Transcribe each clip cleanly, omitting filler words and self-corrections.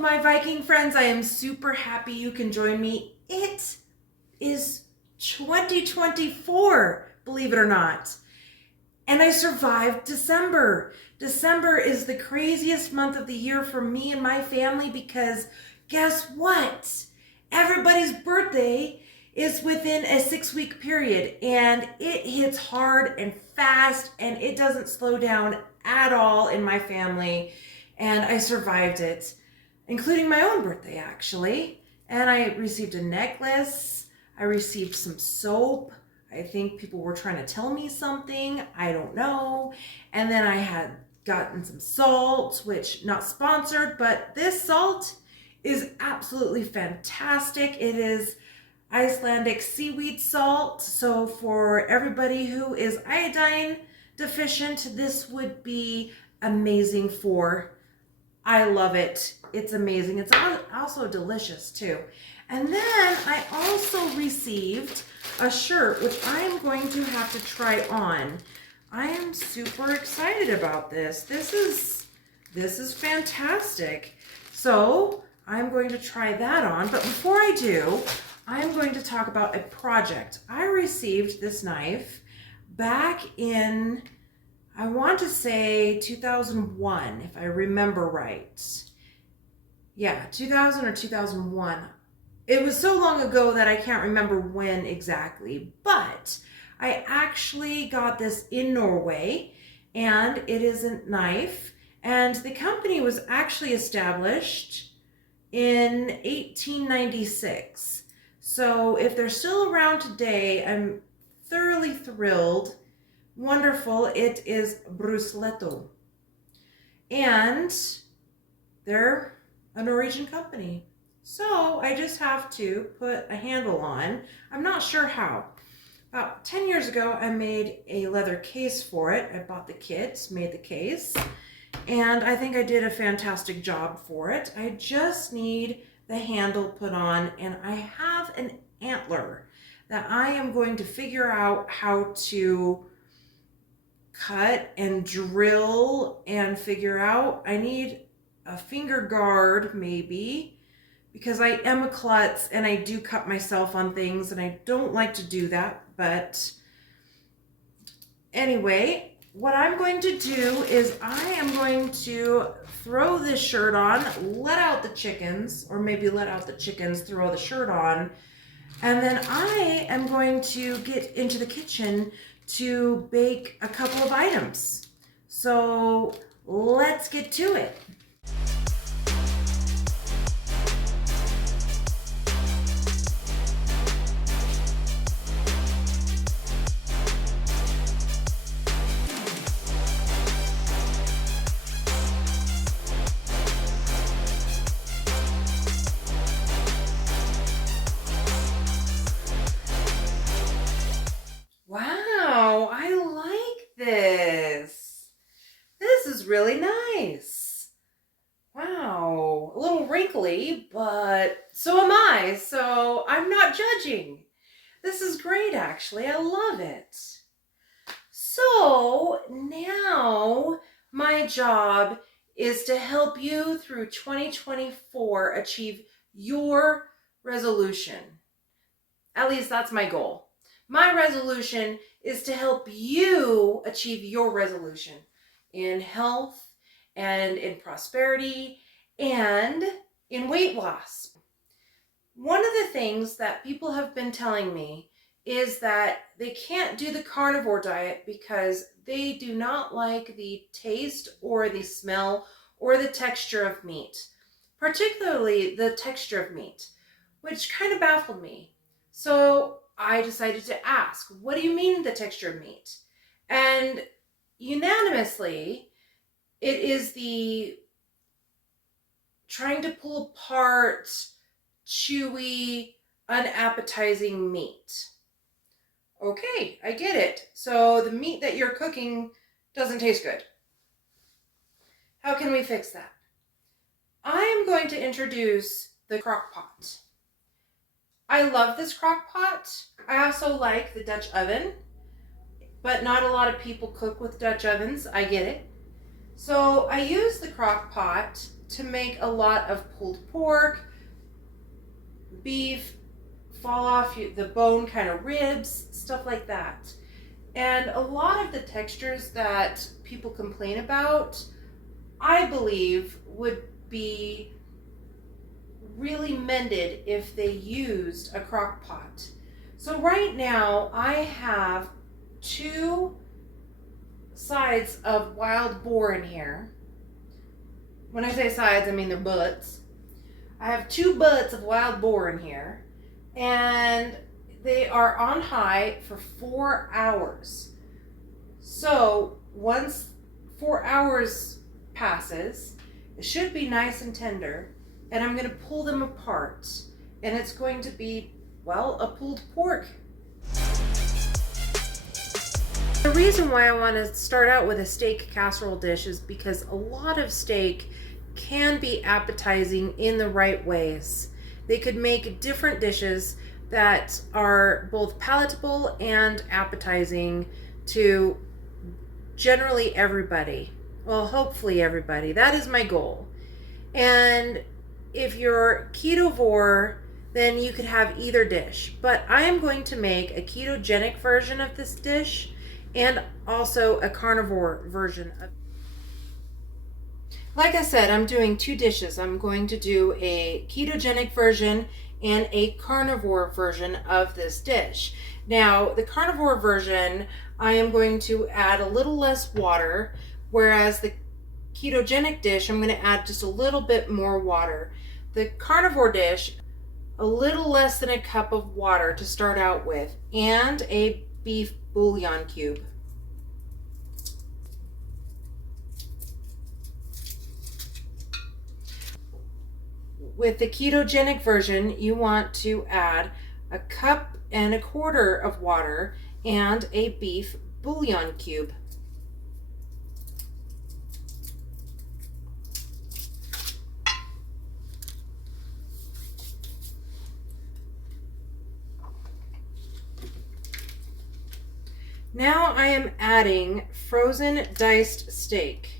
of my Viking friends. I am super happy you can join me. It is 2024, believe it or not. And I survived December. December is the craziest month of the year for me and my family because guess what? Everybody's birthday is within a 6-week period and it hits hard and fast and it doesn't slow down at all in my family. And I survived it, including my own birthday actually. And I received a necklace. I received some soap. I think people were trying to tell me something. I don't know. And then I had gotten some salt, which not sponsored, but this salt is absolutely fantastic. It is Icelandic seaweed salt. So for everybody who is iodine deficient, this would be amazing for. I love it. It's amazing. It's also delicious too. And then I also received a shirt, which I am going to have to try on. I am super excited about this. This is fantastic. So I'm going to try that on. But before I do, I'm going to talk about a project. I received this knife back in, I want to say 2001, if I remember right. Yeah, 2000 or 2001. It was so long ago that I can't remember when exactly, but I actually got this in Norway, and it is a knife, and the company was actually established in 1896. So if they're still around today, I'm thoroughly thrilled. Wonderful. It is Brusletto. And they're a Norwegian company. So I just have to put a handle on. I'm not sure how. About 10 years ago, I made a leather case for it. I bought the kit, made the case, and I think I did a fantastic job for it. I just need the handle put on, and I have an antler that I am going to figure out how to cut and drill and figure out. I need a finger guard maybe, because I am a klutz and I do cut myself on things and I don't like to do that. But anyway, what I'm going to do is I am going to throw this shirt on, let out the chickens, or maybe let out the chickens, throw the shirt on, and then I am going to get into the kitchen to bake a couple of items. So let's get to it. Wow, I like this. This is really nice. Wow, a little wrinkly, but so am I, so I'm not judging. This is great, actually. I love it. So now my job is to help you through 2024 achieve your resolution. At least that's my goal. My resolution is to help you achieve your resolution in health and in prosperity and in weight loss. One of the things that people have been telling me is that they can't do the carnivore diet because they do not like the taste or the smell or the texture of meat, particularly the texture of meat, which kind of baffled me. So I decided to ask, what do you mean the texture of meat? And unanimously, it is the trying to pull apart chewy, unappetizing meat. Okay, I get it. So the meat that you're cooking doesn't taste good. How can we fix that? I am going to introduce the crock pot. I love this crock pot. I also like the Dutch oven, but not a lot of people cook with Dutch ovens. I get it. So I use the crock pot to make a lot of pulled pork, beef, fall off the bone kind of ribs, stuff like that. And a lot of the textures that people complain about, I believe, would be really mended if they used a crock pot. So right now I have 2 sides of wild boar in here. When I say sides, I mean they're butts. I have 2 butts of wild boar in here, and they are on high for 4 hours. So once 4 hours passes, it should be nice and tender, and I'm going to pull them apart, and it's going to be, well, a pulled pork. The reason why I want to start out with a steak casserole dish is because a lot of steak can be appetizing in the right ways. They could make different dishes that are both palatable and appetizing to generally everybody. Well, hopefully everybody. That is my goal. And if you're ketovore, then you could have either dish. But I am going to make a ketogenic version of this dish and also a carnivore version of. Like I said, I'm doing 2 dishes. I'm going to do a ketogenic version and a carnivore version of this dish. Now, the carnivore version, I am going to add a little less water, whereas the ketogenic dish, I'm going to add just a little bit more water. The carnivore dish, a little less than a cup of water to start out with, and a beef bouillon cube. With the ketogenic version, you want to add 1.25 cups of water and a beef bouillon cube. Now I am adding frozen diced steak.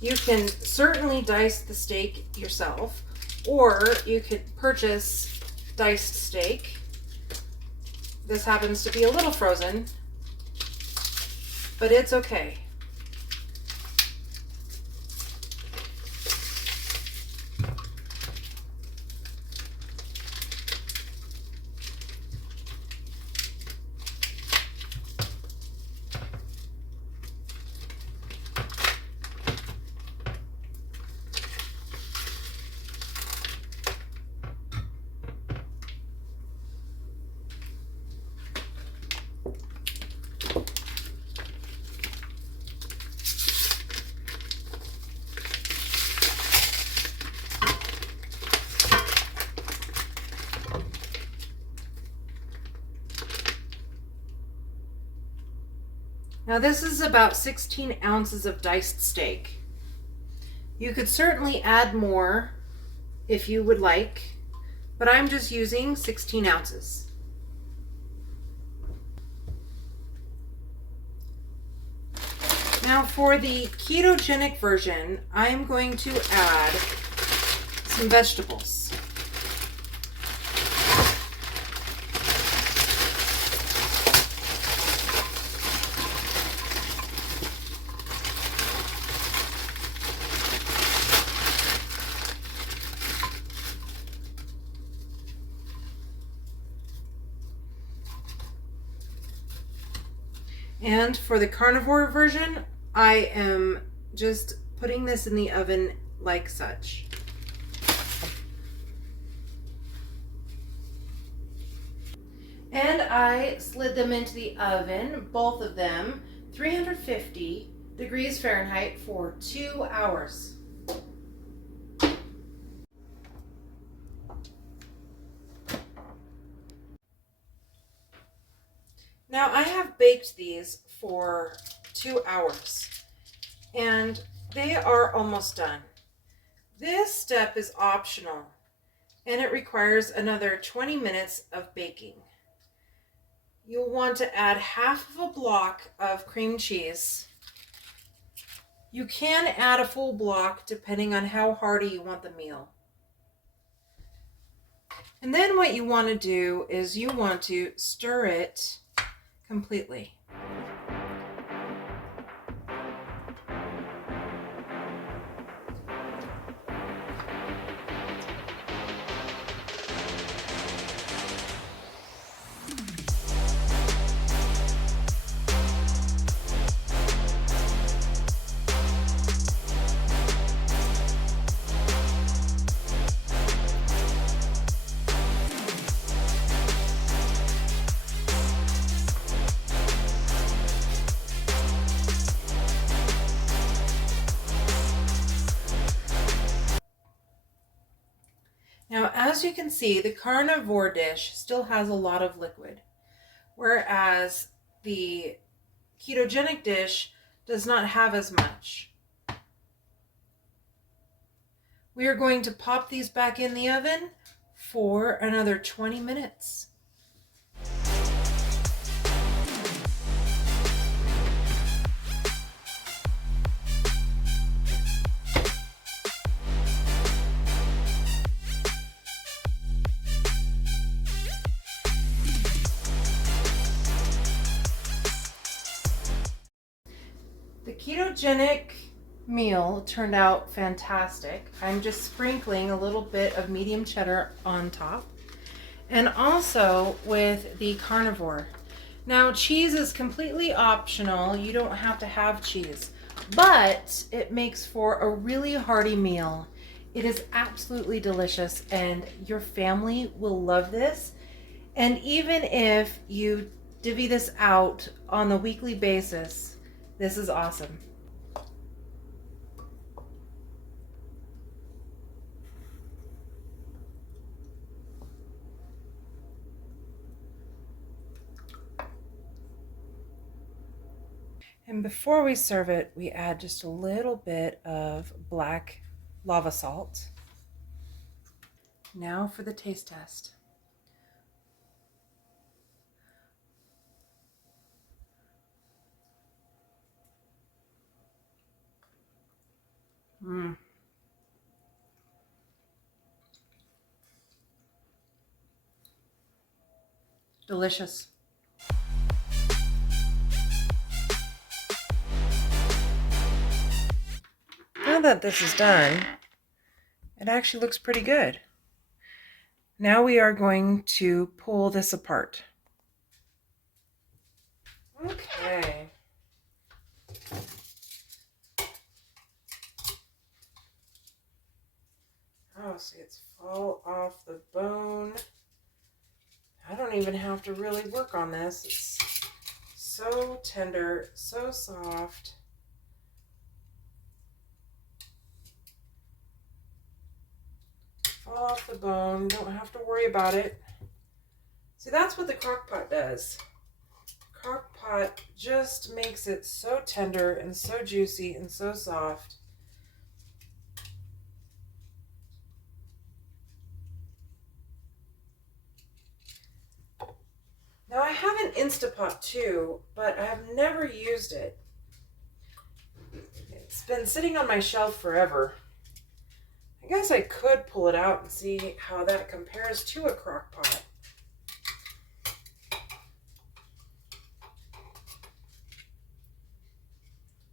You can certainly dice the steak yourself, or you could purchase diced steak. This happens to be a little frozen, but it's okay. Now this is about 16 ounces of diced steak. You could certainly add more if you would like, but I'm just using 16 ounces. Now for the ketogenic version, I'm going to add some vegetables. And for the carnivore version, I am just putting this in the oven like such. And I slid them into the oven, both of them, 350 degrees Fahrenheit for 2 hours. Now I have baked these for 2 hours and they are almost done. This step is optional and it requires another 20 minutes of baking. you'll want to add half of a block of cream cheese. You can add a full block depending on how hearty you want the meal. And then what you want to do is you want to stir it completely. Now, as you can see, the carnivore dish still has a lot of liquid, whereas the ketogenic dish does not have as much. We are going to pop these back in the oven for another 20 minutes. The ketogenic meal turned out fantastic. I'm just sprinkling a little bit of medium cheddar on top, and also with the carnivore. Now, cheese is completely optional. You don't have to have cheese, but it makes for a really hearty meal. It is absolutely delicious, and your family will love this. And even if you divvy this out on a weekly basis, this is awesome. And before we serve it, we add just a little bit of black lava salt. Now for the taste test. Delicious. Now that this is done, it actually looks pretty good. Now we are going to pull this apart. Okay. Oh, see, it's fall off the bone. I don't even have to really work on this. It's so tender, so soft. Fall off the bone, don't have to worry about it. See, that's what the crock pot does. Crock pot just makes it so tender and so juicy and so soft. Now, I have an Instapot too, but I have never used it. It's been sitting on my shelf forever. I guess I could pull it out and see how that compares to a crock pot.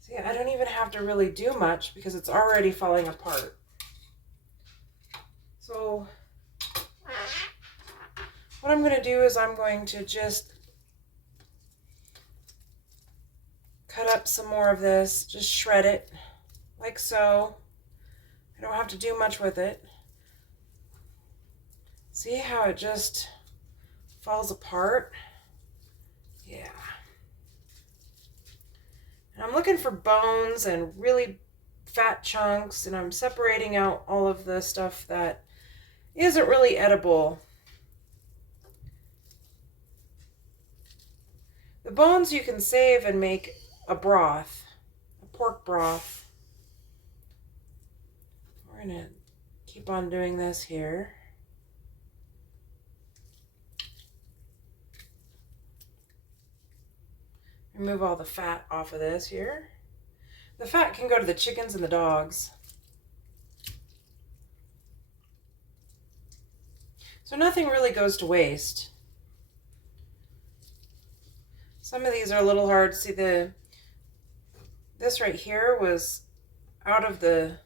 See, I don't even have to really do much because it's already falling apart. So what I'm going to do is I'm going to just cut up some more of this, just shred it like so. I don't have to do much with it. See how it just falls apart? Yeah. And I'm looking for bones and really fat chunks, and I'm separating out all of the stuff that isn't really edible. The bones you can save and make a broth, a pork broth. We're going to keep on doing this here. Remove all the fat off of this here. The fat can go to the chickens and the dogs. So nothing really goes to waste. Some of these are a little hard. See, this right here was out of the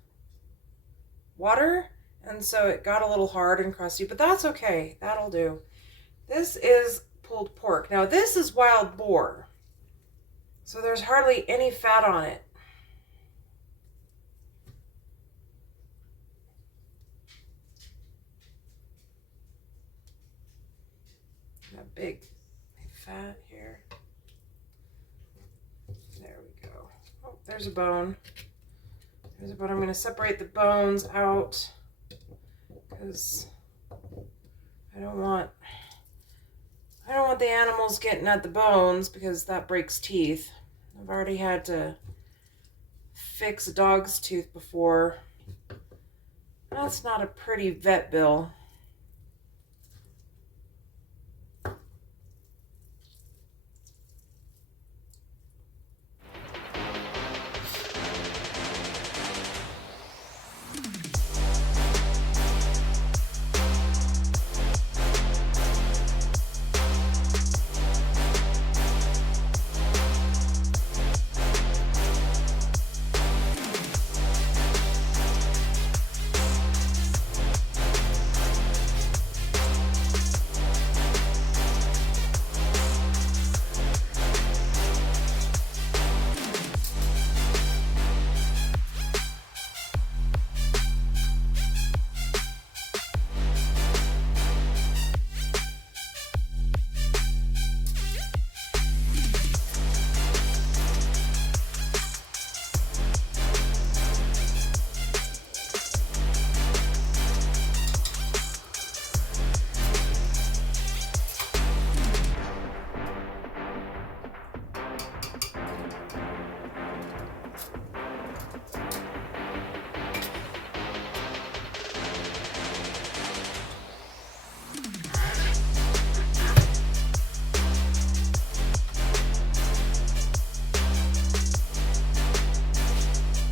water, and so it got a little hard and crusty, but that's okay. That'll do. This is pulled pork. Now this is wild boar, so there's hardly any fat on it. That big fat here. There we go. Oh, there's a bone. There's a bone. I'm going to separate the bones out because I don't want the animals getting at the bones because that breaks teeth. I've already had to fix a dog's tooth before. That's not a pretty vet bill.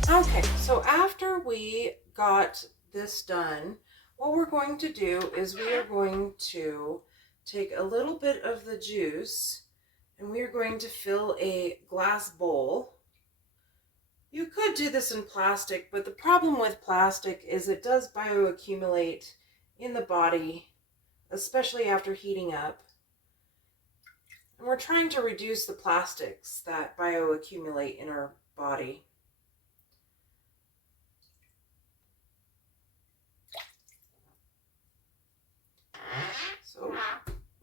Okay, so after we got this done, what we're going to do is we are going to take a little bit of the juice and we are going to fill a glass bowl. You could do this in plastic, but the problem with plastic is it does bioaccumulate in the body, especially after heating up. And we're trying to reduce the plastics that bioaccumulate in our body. So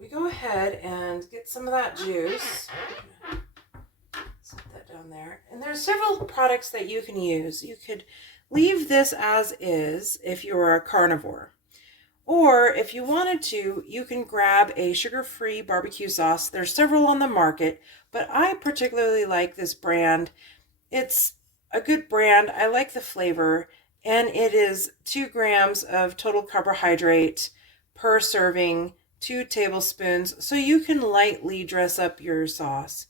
we go ahead and get some of that juice. Set that down there. And there's several products that you can use. You could leave this as is if you're a carnivore. Or if you wanted to, you can grab a sugar-free barbecue sauce. There's several on the market, but I particularly like this brand. It's a good brand. I like the flavor, and it is 2 grams of total carbohydrate per serving, 2 tablespoons, so you can lightly dress up your sauce.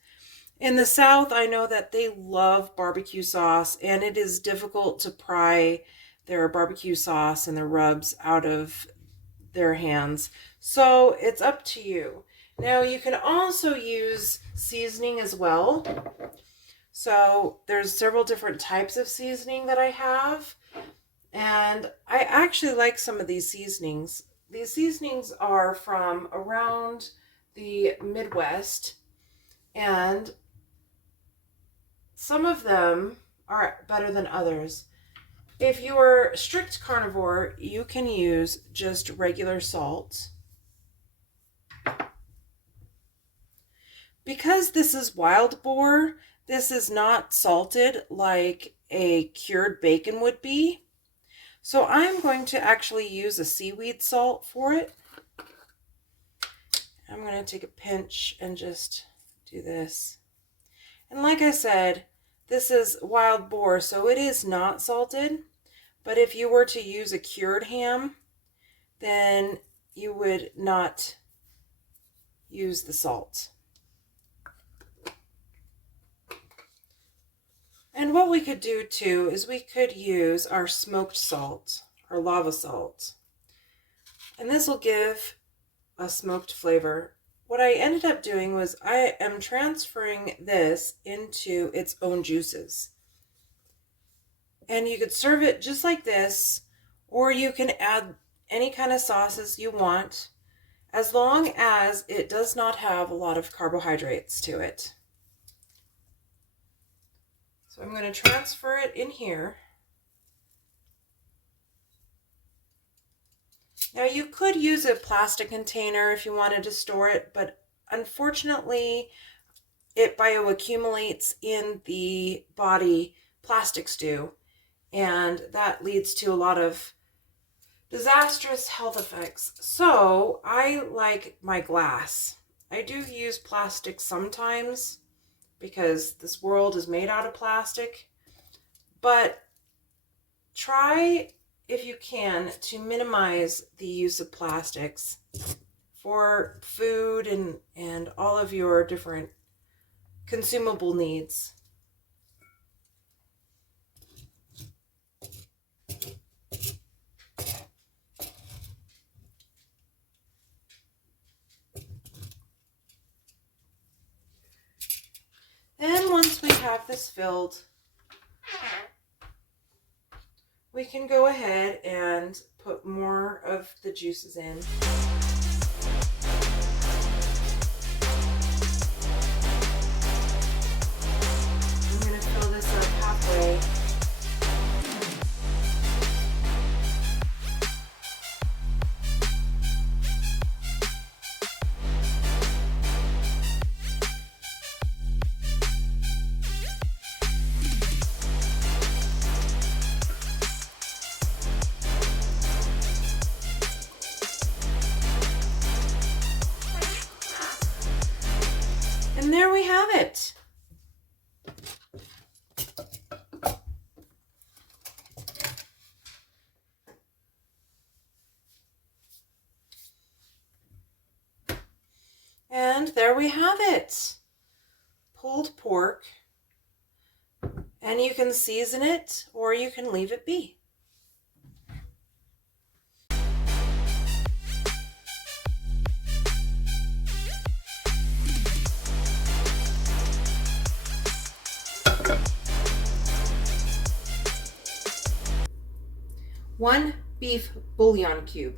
In the South, I know that they love barbecue sauce, and it is difficult to pry their barbecue sauce and their rubs out of their hands. So it's up to you. Now you can also use seasoning as well. So there's several different types of seasoning that I have, and I actually like some of these seasonings. These seasonings are from around the Midwest, and some of them are better than others. If you are strict carnivore, you can use just regular salt. Because this is wild boar, this is not salted like a cured bacon would be. So I'm going to actually use a seaweed salt for it. I'm going to take a pinch and just do this. And like I said, this is wild boar, so it is not salted. But if you were to use a cured ham, then you would not use the salt. And what we could do too is we could use our smoked salt, our lava salt. And this will give a smoked flavor. What I ended up doing was I am transferring this into its own juices. And you could serve it just like this, or you can add any kind of sauces you want, as long as it does not have a lot of carbohydrates to it. So I'm going to transfer it in here. Now you could use a plastic container if you wanted to store it, but unfortunately it bioaccumulates in the body, plastics do, and that leads to a lot of disastrous health effects. So I like my glass. I do use plastic sometimes because this world is made out of plastic, but try, if you can, to minimize the use of plastics for food and all of your different consumable needs. And once we have this filled, we can go ahead and put more of the juices in. I'm going to fill this up halfway. And there we have it. And there we have it. Pulled pork. And you can season it or you can leave it be. One beef bouillon cube.